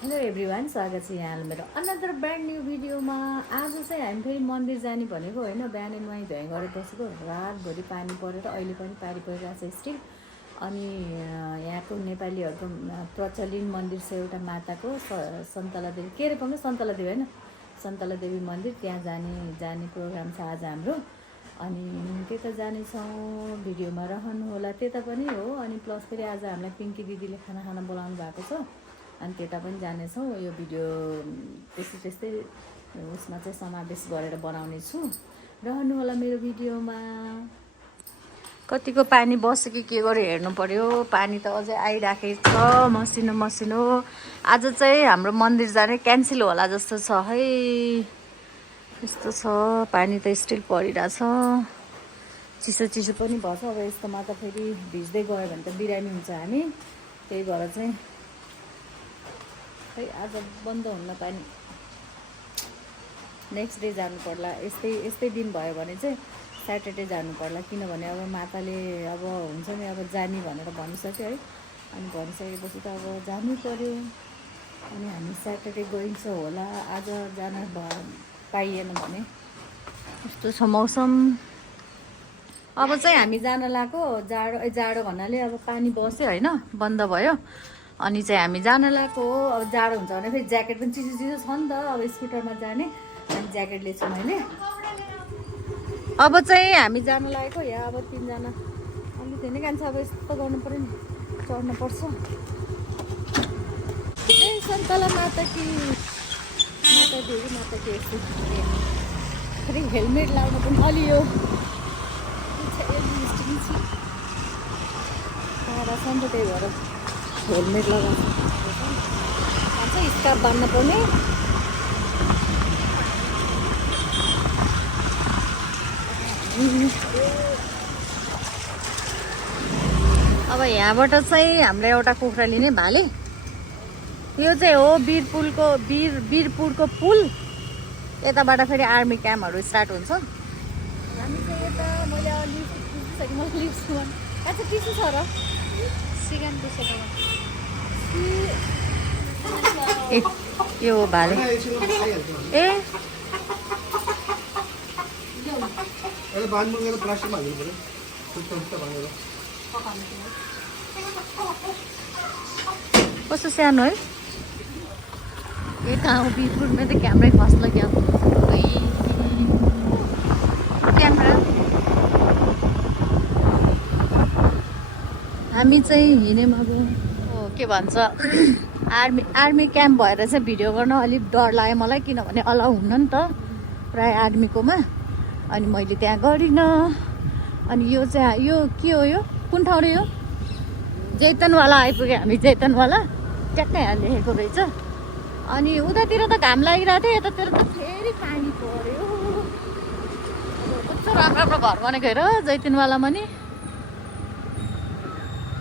Hello everyone, स्वागत छ यहाँ मेरो अनदर ब्रान्ड न्यू भिडियोमा। आज चाहिँ हामी फेरि मन्दिर जाने भनेको होइन। बिहानै नुहाइ धुवाइ गरेर बसेको, रातभरि पानी परेर अहिले पनि पानी परिरहेको छ स्टिल। अनि यहाँको नेपालीहरूको प्रचलित मन्दिर छ एउटा माताको, सन्तला देवी, के अरे भन्नु, सन्तला देवी होइन, सन्तला देवी मन्दिर। त्यहाँ जाने प्रोग्राम छ आज हाम्रो। अनि त्यता जानेछौँ, भिडियोमा रहनु होला। त्यता पनि हो। अनि प्लस फेरि आज हामीलाई पिङ्की दिदीले खाना बोलाउनु भएको छ, अनि त्यता पनि जानेछौँ। यो भिडियो त्यस्तै उसमा चाहिँ समावेश गरेर बनाउने छु। रहनु होला मेरो भिडियोमा। कतिको पानी बस्यो कि के गर्यो हेर्नु पर्यो। पानी त अझै आइराखेको छ, मसिनो। आज चाहिँ हाम्रो मन्दिर जाने क्यान्सल होला जस्तो छ है। यस्तो छ, पानी त स्टिल परिरहेछ, चिसो पनि भएछ। अब यस्तोमा त फेरि भिज्दै गयो भने त बिरामी हुन्छ हामी। त्यही भएर चाहिँ खै आज बन्द हुन्न पानी। नेक्स्ट डे जानु पर्ला। यस्तै दिन भयो भने चाहिँ स्याटरडे जानु पर्ला, किनभने अब माताले अब हुन्छ नि, अब जाने भनेर भनिसक्यो है। अनि भनिसकेपछि त अब जानु पर्यो। अनि हामी स्याटरडे गइन्छ होला। आज जान पाइएन भने। यस्तो छ मौसम। अब चाहिँ हामी जान लागेको, जाडो भन्नाले अब पानी बस्यो होइन, बन्द भयो। अनि चाहिँ हामी जान लागेको हो। अब जाडो हुन्छ भने फेरि ज्याकेट पनि चिसो छ नि त। अब स्कुटरमा जाने, अनि ज्याकेट लिएको छु मैले। अब चाहिँ हामी जान लागेको यहाँ। अब 3 जना अलिक धेरै नै कान्छ। अब यस्तो गर्नु पऱ्यो नि, चढ्नु पर्छ। सन्तला माता कि माता के यस्तो फेरि हेलमेट लाउनु पनि अलि यो सन्त, त्यही भएर हेलमेट लगाएको भन्छ, स्कार्फ बाँध्न पर्ने। अब यहाँबाट चाहिँ हाम्रो एउटा कुखुरा लिने भाले। यो चाहिँ हो वीरपुरको पुल। यताबाट फेरि आर्मी क्याम्पहरू स्टार्ट हुन्छ। हामी चाहिँ यता मैले लिप्स टिसु छ र ए यो हो भाले। ए कस्तो सानो है। ये कहाँ हो, वीरपुर में तो कैमरा ही फास्ट लग गया। क्यामेरा हामी चाहिँ हिँड्यौँ। अब के भन्छ, आर्मी क्याम्प भएर चाहिँ भिडियो गर्न अलिक डर लाग्यो मलाई, किनभने अलाउ हुन्न नि त प्राय आर्मीकोमा। अनि मैले त्यहाँ गरिनँ। अनि यो चाहिँ यो के हो, यो कुन ठाउँ रे? यो जैतनवाला आइपुग्यो हामी। जैतनवाला ट्याक्कै यहाँ लेखेको रहेछ। अनि उतातिर त घाम लागिरहेको थियो, यतातिर त फेरि पानी पर्यो। कस्तो राम्रो घर बनेको हेर जैतनवालामा नि।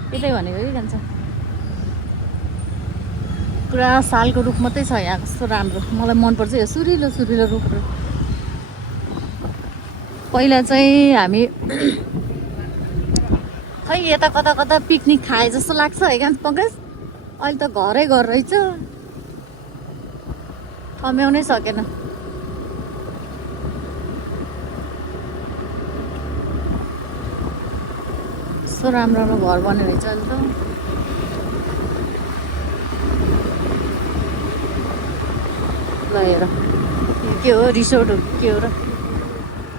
त्यतै भनेको कि जान्छ। पुरा सालको रुख मात्रै छ यहाँ, कस्तो राम्रो। मलाई मनपर्छ यो सुरिलो रुखहरू। पहिला चाहिँ हामी खै यता कता पिकनिक खाए जस्तो लाग्छ है क्या पङ्कज। अहिले त घरै घर रहेछ, कमाउनै सकेन। कस्तो राम्रो घर बन्ने रहेछ अहिले त। ल हेर, के हो, रिसोर्ट हो के हो र।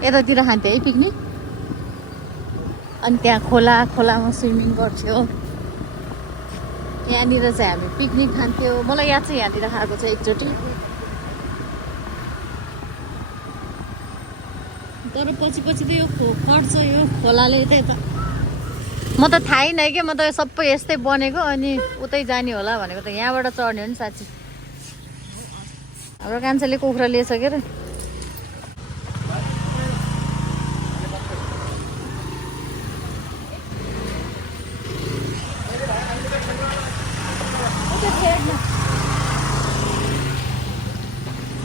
यतातिर खान्थ्यो है पिकनिक। अनि त्यहाँ खोलामा स्विमिङ गर्थ्यो। यहाँनिर चाहिँ हामी पिकनिक खान्थ्यो। मलाई याद छ यहाँनिर खाएको छ एकचोटि। तर पछि त यो कट्छ यो खोलाले त। म त थाहै नै क्या, म त सबै यस्तै बनेको। अनि उतै जाने होला भनेको त यहाँबाट चढ्ने हो नि साँच्ची। हाम्रो कान्छाले कुखुरा लिएछ के अरे।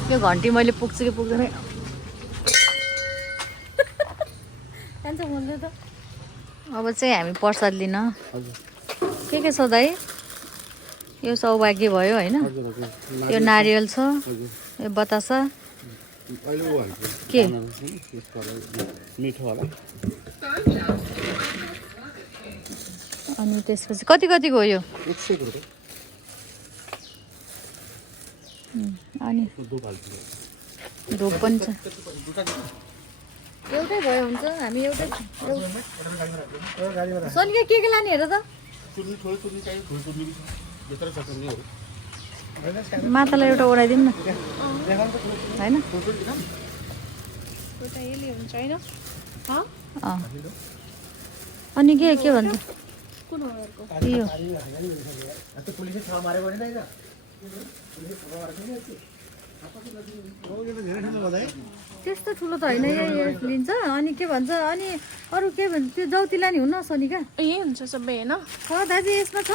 यो घन्टी मैले पुग्छु कि पुग्दैन कान्छ बोल्नु त। अब चाहिँ हामी प्रसाद लिन के छ दाइ? यो सौभाग्य भयो होइन यो नारियल छ यो बतासा के अनि त्यसपछि कति कतिको हो यो अनि धोप पनि छ एउटै भयो हुन्छ हामी एउटै सोनिका के लाने हेर त मातालाई एउटा ओढाइदिउँ न होइन अनि के भन्छ त्यस्तो ठुलो त होइन लिन्छ अनि के भन्छ अनि अरू के भन्छ त्यो जौती लाने हुन्न सोनिका यही हुन्छ सबै होइन दाजु यसमा छ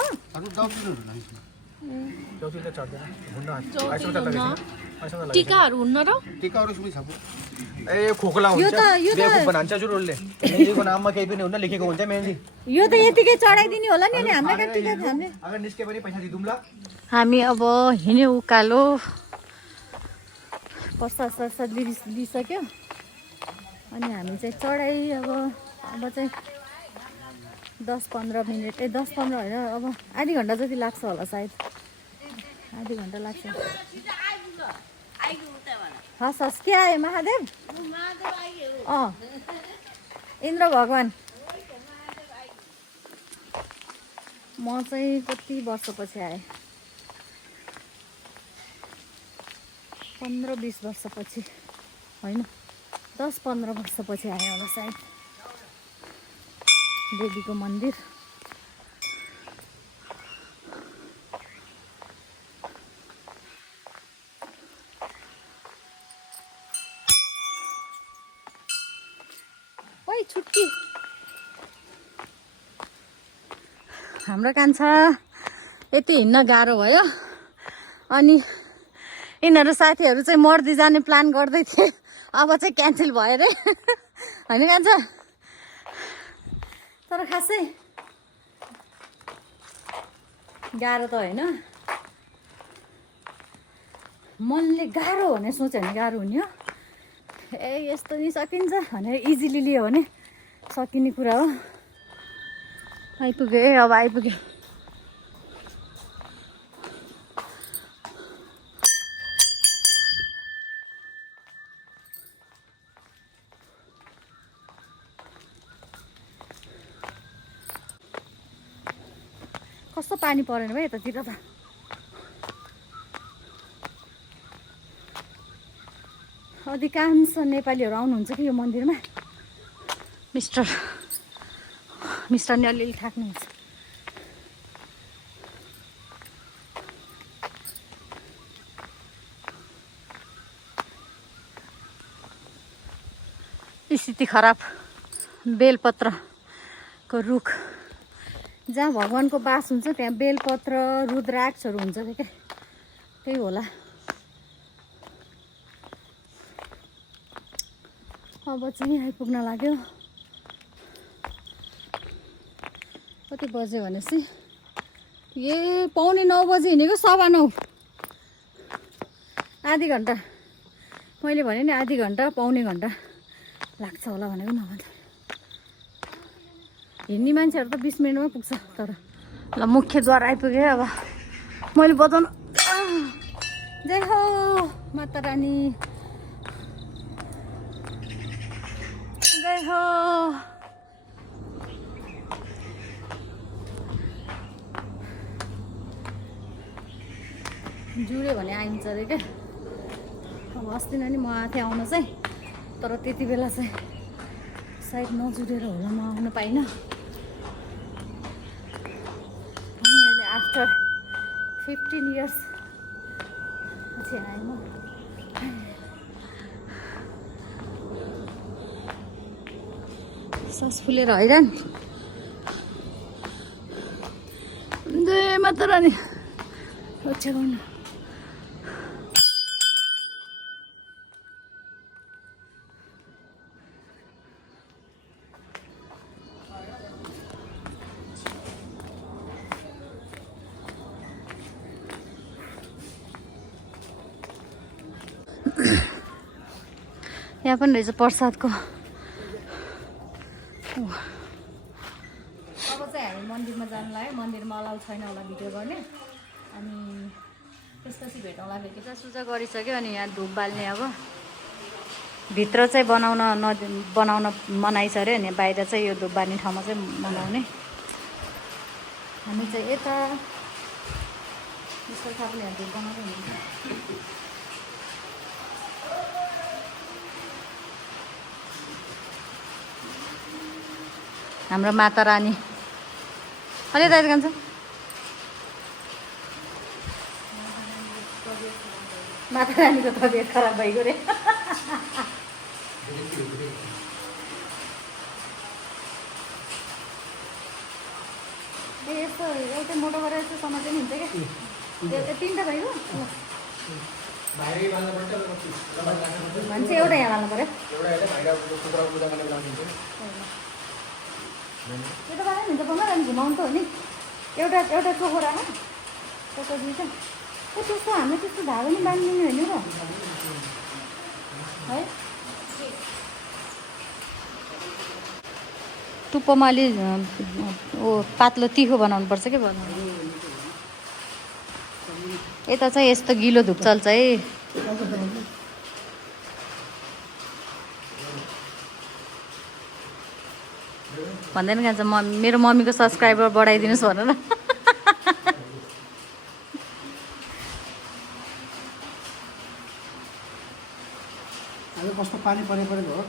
टिकाहरू हुन्न र ए खोकला हुन्छ बेवकुफ बनान्छ जुरले मेहन्दीको नाममा केही पनि हुन्न लेखेको हुन्छ मेहन्दी यो त यतिकै चढाइदिने होला नि अनि हामीलाई कहाँ टिका थाम्ने अगर निस्के पनि पैसा दिदुम्ला हामी अब हिँड्यो उकालो प्रसाद सरसाद लिइसक्यो अनि हामी चाहिँ चढाइ अब चाहिँ 10-15 मिनट 10-15 होइन अब आधी घन्टा जति लाग्छ होला सायद आधी घन्टा लाग्छ हस् हस् के आयो महादेव इन्द्र भगवान् म चाहिँ कति वर्षपछि आएँ 15-20 वर्षपछि होइन 10-15 वर्षपछि आएँ होला सायद देवीको मन्दिर ओइ छुट्टी हाम्रो कान्छा यति हिँड्न गाह्रो भयो अनि यिनीहरू साथीहरू चाहिँ मर्दी जाने प्लान गर्दै थिए अब चाहिँ क्यान्सल भयो रे होइन कान्छा तर खासै गाह्रो त होइन मनले गाह्रो भने सोच्यो भने गाह्रो हुने हो ए यस्तो नि सकिन्छ भनेर इजिली लियो भने सकिने कुरा हो आइपुग्यो अब आइपुग्यो कस्तो पानी परेन भाइ यतातिर त अधिकांश नेपालीहरू आउनुहुन्छ कि यो मन्दिरमा मिस्टरले अलिअलि थाक्नुहुन्छ स्थिति खराब बेलपत्रको रुख जहाँ भगवानको बास हुन्छ त्यहाँ बेलपत्र रुद्राक्षहरू हुन्छ क्या त्यही होला अब चाहिँ आइपुग्न लाग्यो कति बज्यो भनेपछि ए 8:45 बजी हिँडेको 9:15 आधी घन्टा मैले भने नि आधी घन्टा पौने घन्टा लाग्छ होला भनेको नभए हिँड्ने मान्छेहरू त 20 मिनटमै पुग्छ तर ल मुख्यद्वार आइपुगेँ अब मैले बजाउनु जय हो माता रानी जय हो जुड्यो भने आइन्छ अरे क्या अब अस्ति नै म आएको थिएँ आउन चाहिँ तर त्यति बेला चाहिँ सायद नजुडेर होला म आउन पाइनँ अहिले आफ्टर 15 इयर्स पछि आएँ म सास फुलेर हैरान जय माता रानी रक्षा गर्नु यहाँ पनि रहेछ प्रसादको। अब चाहिँ हामी मन्दिरमा जानु लाग्यो। मन्दिरमा अलाउ छैन होला भिडियो गर्ने। अनि त्यसपछि भेटौँला। फेरि पूजा गरिसक्यो अनि यहाँ धुप बाल्ने। अब भित्र चाहिँ बनाउन मनाइ छ अरे अनि बाहिर चाहिँ यो धुप बाल्ने ठाउँमा चाहिँ मनाउने। हामी चाहिँ यता विशाल थापाले धुप बनाउँदै हुनुहुन्छ। हाम्रो माता रानी अलि दाइ जान्छ। माता रानीको तबियत खराब भइगयो रे। ए यस्तो एउटै मोटो गरेर यस्तो समात्यो नि हुन्छ क्या। तिनवटा भइगयो मान्छे एउटा यहाँ हाल्नु पऱ्यो। त्यो त बाह्र नि त 15 रानी घुमाउनु त हो नि। एउटा चोखोरामा चोखो दुईवटा त्यस्तो हामीले त्यस्तो धागो नि बाँधिदिने होइन र है। टुप्पोमा अलि पातलो तिखो बनाउनुपर्छ क्या बनाउनु। यता चाहिँ यस्तो गिलो धुप चल्छ है। भन्दैन खान्छ मेरो मम्मीको सब्सक्राइबर बढाइदिनुहोस् भनेर। कस्तो पानी परेको हो।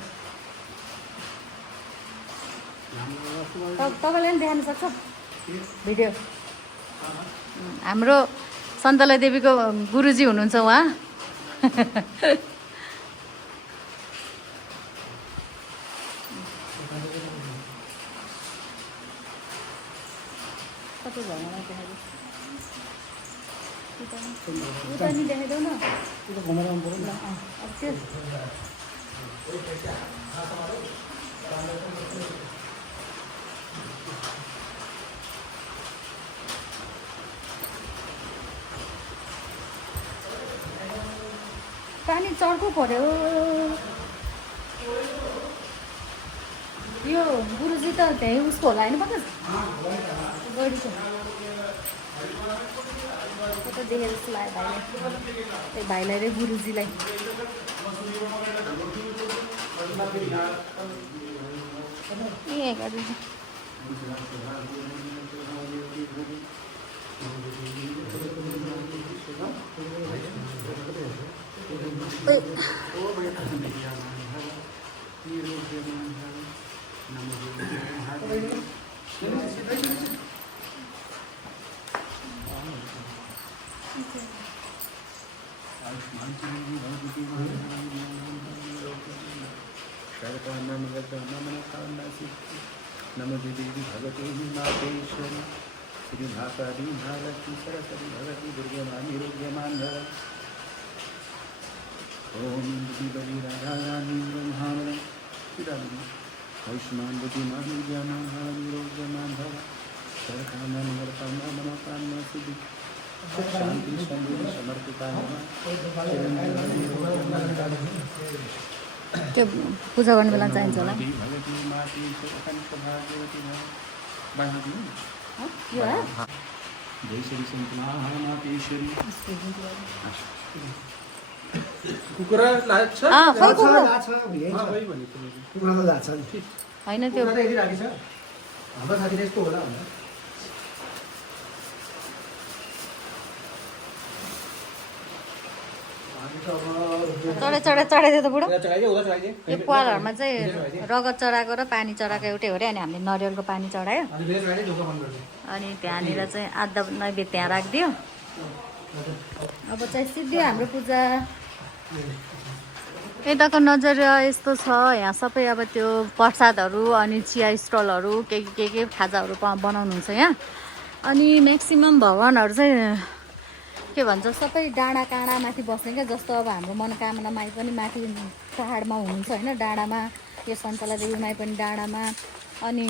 तपाईँले पनि देखाउन सक्छ भिडियो। हाम्रो सन्तला देवीको गुरुजी हुनुहुन्छ उहाँ। कति झगडा देखाइदियो उता नि देखाइदेऊ न। अब त्यो पानी चर्को पर्यो। यो गुरुजी त त्यही उसको होला होइन पक्का गडीको कता देखेर जस्तो लाग्यो भाइलाई। त्यही भाइलाई रे गुरुजीलाई। ए गाडी नमो देवी भगवती मातेश्वरी श्री भाकादी महालक्ष्मी सरस्वती भगवती दुर्गे मानी रोग्यमान भव। ओम बलि राधा रानी ब्रह्मांड आयुष्मान बुद्धिमान विद्यामान रोग्यमान भव। सरकामना मनोकामना मनोकामना सिद्धि शांति समृद्धि समर्पिता त्यो पूजा गर्ने बेला चाहिन्छ होला। होइन त्यो चढाइदियो त बुढो। यो पालहरूमा चाहिँ रगत चढाएको र पानी चढाएको एउटै हो अरे। अनि हामीले नरिवलको पानी चढायो अनि त्यहाँनिर चाहिँ आधा नैवेद्य त्यहाँ राखिदियो। अब चाहिँ सिद्धियो हाम्रो पूजा। यताको नजरिया यस्तो छ। यहाँ सबै अब त्यो प्रसादहरू अनि चिया स्टलहरू के खाजाहरू बनाउनुहुन्छ यहाँ। अनि म्याक्सिमम् भगवान्हरू चाहिँ के भन्छ सबै डाँडा काँडा माथि बस्ने क्या। जस्तो अब हाम्रो मनोकामना माई पनि माथि पहाडमा हुनुहुन्छ होइन डाँडामा। यो सन्तला देवी माई पनि डाँडामा। अनि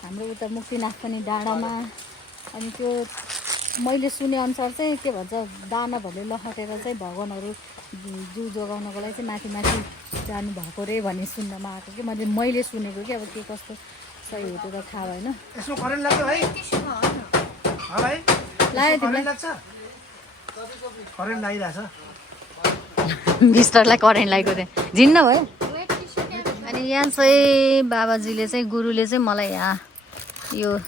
हाम्रो उता मुक्तिनाथ पनि डाँडामा। अनि त्यो मैले सुनेअनुसार चाहिँ के भन्छ दानवहरूले लखटेर चाहिँ भगवान्हरू जिउ जोगाउनको लागि चाहिँ माथि माथि जानुभएको रे भन्ने सुन्नमा आएको कि मैले सुनेको कि अब के कस्तो सही हो त्यो त थाहा भएन। यसो करेन्ट लाग्छ है भाइ लाग्यो करेन्ट लाग्छ करेन्ट लागिरहेछ मिस्टरलाई करेन्ट लागेको थिएँ झिन्न भयो। अनि यहाँ चाहिँ बाबाजीले चाहिँ गुरुले चाहिँ मलाई यहाँ यो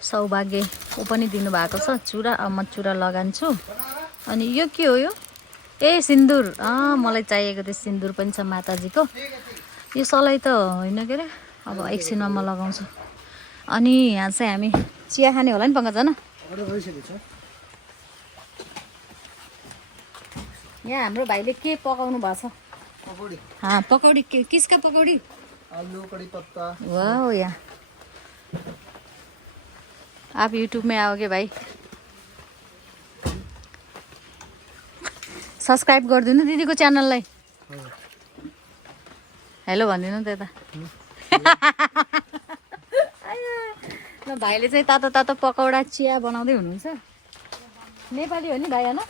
सौभाग्य ऊ पनि दिनुभएको छ चुरा। अब म चुरा लगान्छु। अनि यो के हो यो ए सिन्दुर मलाई चाहिएको थियो सिन्दुर पनि छ माताजीको। यो सलाई त होइन के अरे अब एकछिनमा म लगाउँछु। अनि यहाँ चाहिँ हामी चिया खाने होला नि पङ्कज न। यहाँ हाम्रो भाइले के पकाउनु भएको छ पकौडी किसका पकौडी आलू कड़ी पत्ता वाह यार आप यूट्यूब में आओगे भाई सब्सक्राइब गरिदिनु दिदीको च्यानललाई हेलो भनिदिनु त्यता ल भाइले चाहिँ तातो तातो पकौडा चिया बनाउँदै हुनुहुन्छ। नेपाली हो नि भाइ होइन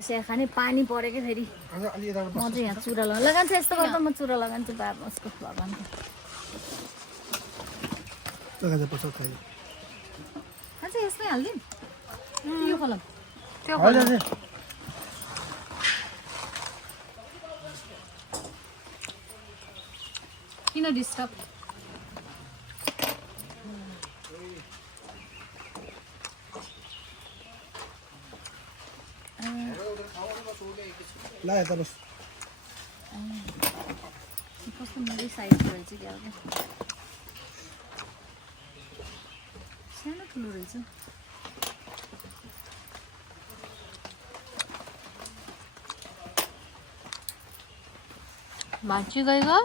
चिया खाने पानी परेको फेरि म चाहिँ यहाँ चुरा लगान्छु यस्तो गर्दा म चुरा लगान्छु बाबा उसको भगवान्को अझै यस्तै हालिदिउँ यो कलम त्यो किन डिस्टर्ब ला यता बस कस्तो मेरै साइजको रहेछ क्या सानो ठुलो रहेछ। भाँची गएको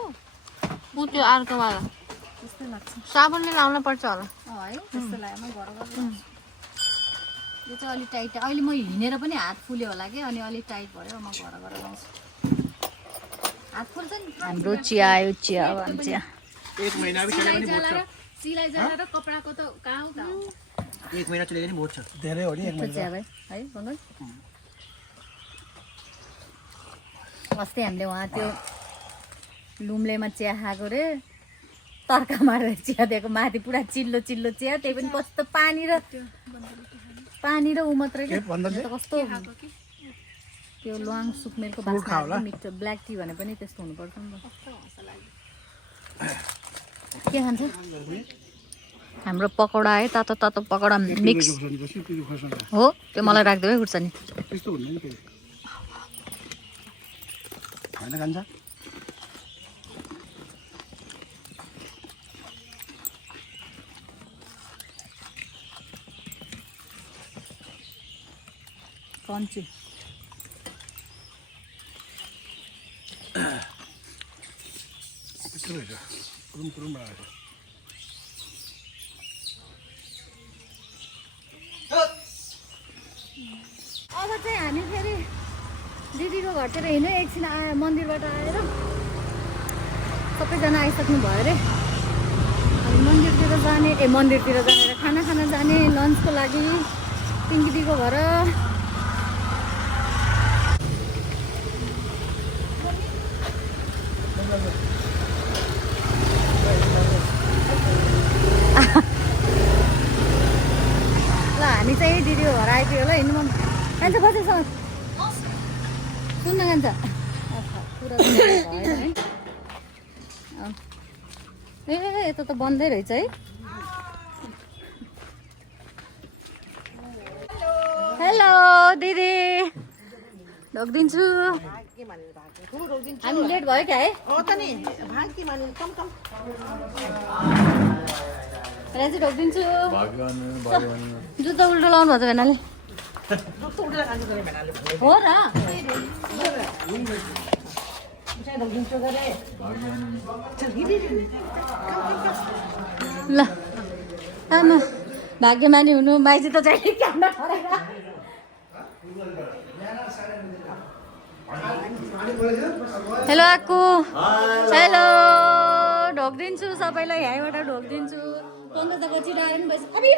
ऊ त्यो अर्कोवाला त्यस्तै लाग्छ साबुनले लाउन पर्छ होला है त्यस्तो लाग्यो म घर यो चाहिँ अलिक टाइट अहिले म हिँडेर पनि हात फुल्यो होला कि अनि अलिक टाइट भयो म घर लाउँछु हात फुल्छ नि हाम्रो चिया आयो चिया भन्छ एक महीना भी चलेगा नहीं बहुत सिलाइ जाला र कपडाको त कहाँ हो एक महीना चलेगा नहीं बहुत धेरै हो नि एक महीना चिया भाइ है भन्नुहोस् अस्ति हामीले उहाँ त्यो लुम्लेमा चिया खाएको रे तर्का मारेर चिया दिएको माथि पुरा चिल्लो चिल्लो चिया त्यही पनि कस्तो पानी र ऊ मात्रै के कस्तो त्यो ल्वाङ सुकमेरको बास्ना मिठो ब्ल्याक टी भने पनि त्यस्तो हुनुपर्छ नि त के खान्छ हाम्रो पकौडा है तातो तातो पकौडा मिक्स हो त्यो मलाई राखिदेऊ है खुर्सानी क्रन्ची अब चाहिँ हामी फेरि दिदीको घरतिर हिँड्यो एकछिन मन्दिरबाट आएर सबैजना आइसक्नु भयो अरे अनि मन्दिरतिर जाने खाना खान जाने लन्चको लागि पिङ्की दिदीको घर ल हामी चाहिँ दिदीको घर आइपुग्यो होला हिँड्नु मन कान्छ बसेसँग सुन्न कान्छ पुरा भएन है ए यता त बन्दै रहेछ है हेलो दिदी ढोकिदिन्छु हामी लेट भयो क्या है राजी ढोकिदिन्छु जुत्ता उल्टो लाउनु भएको छ भेनाले हो र ल आमा भाग्यमानी हुनु माइजी त चाहिँ क्यामेरा हेलो आक्कु हेलो ढोकिदिन्छु सबैलाई यहीँबाट ढोकिदिन्छु फोन त पछि डाएर नि भइसक्यो अरे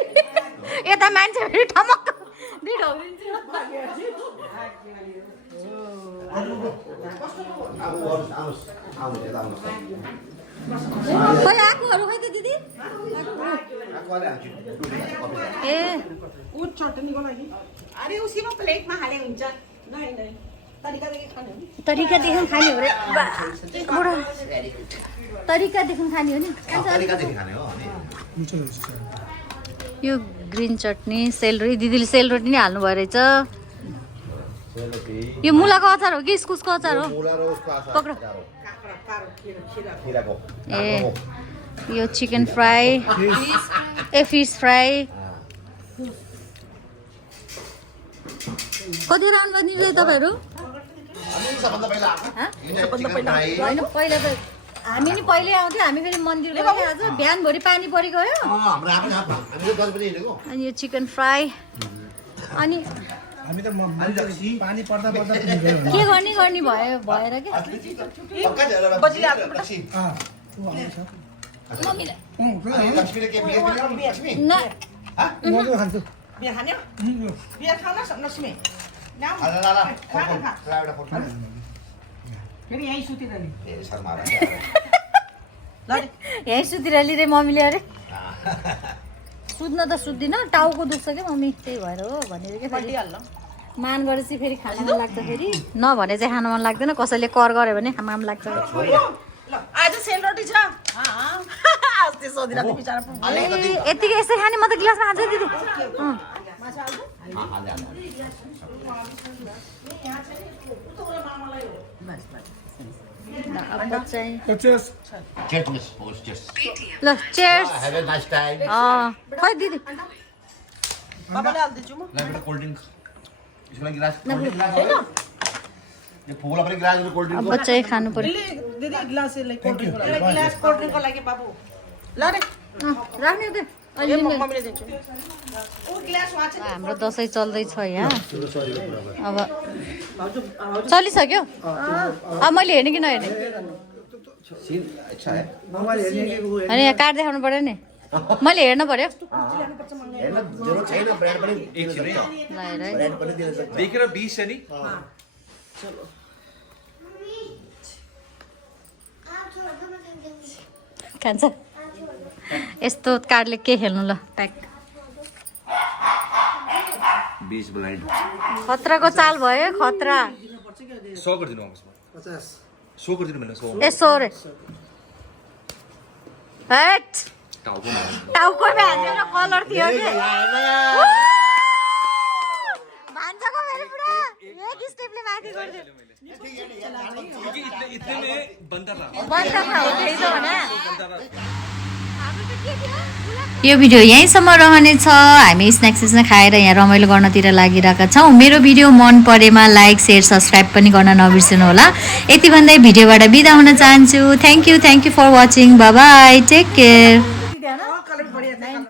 यता मान्छे फेरि ठमक्क ढोकिदिन्छु खोइ आक्कुहरू खोइ त दिदी ए तरिकादेखि खाने हो रे तरिकादेखि खाने हो नि यो ग्रिन चटनी सेलरोटी दिदीले सेलरोटी नै हाल्नु भयो रहेछ यो मुलाको अचार हो कि इस्कुसको अचार हो पक्र ए यो चिकन फ्राई ए फिस फ्राई कति राउन्ड बनिन्छ तपाईँहरू होइन पहिला त हामी नि पहिल्यै आउँथ्यो हामी फेरि मन्दिर गयो आज बिहानभरि पानी परि गयो अनि यो चिकन फ्राई अनि के गर्ने भयो भएर के यहीँ सुतिरहली रे मम्मीले अरे सुत्न त सुत्दिनँ टाउको दुख्छ क्या मम्मी त्यही भएर हो भनेर के मान गरेपछि फेरि खान मन लाग्छ फेरि नभने चाहिँ खान मन लाग्दैन कसैले कर गऱ्यो भने खान मन लाग्छ यतिकै यस्तै खाने म त गिलासमा हाल्छु दिदी ल चेयर्स खै दिदी अब चाहिँ खानु पर्यो राख्ने हाम्रो दसैँ चल्दैछ यहाँ अब चलिसक्यो अब मैले हेर्ने कि नहेर्ने अनि यहाँ कार्ड देखाउनु पर्यो नि मैले हेर्नु पर्यो खान्छ यस्तो कार्डले के खेल्नु ल प्याक खतराको चाल भयो खतरा 100 गरिदिनु 100 गरिदिनु भने 100 ए 100 रे हट टाउको हाल्यो र कलर थियो के भान्साको मेरो पुरा एक स्टेपले माथि गर्दियो इतने में बंदर हो त्यही त भने यो भिडियो यहीँसम्म रहनेछ हामी स्न्याक्स खाएर यहाँ रमाइलो गर्नतिर लागिरहेका छौँ मेरो भिडियो मन परेमा लाइक सेयर सब्सक्राइब पनि गर्न नबिर्सनु होला यति भन्दै भिडियोबाट बिदा हुन चाहन्छु thank you for watching bye bye take care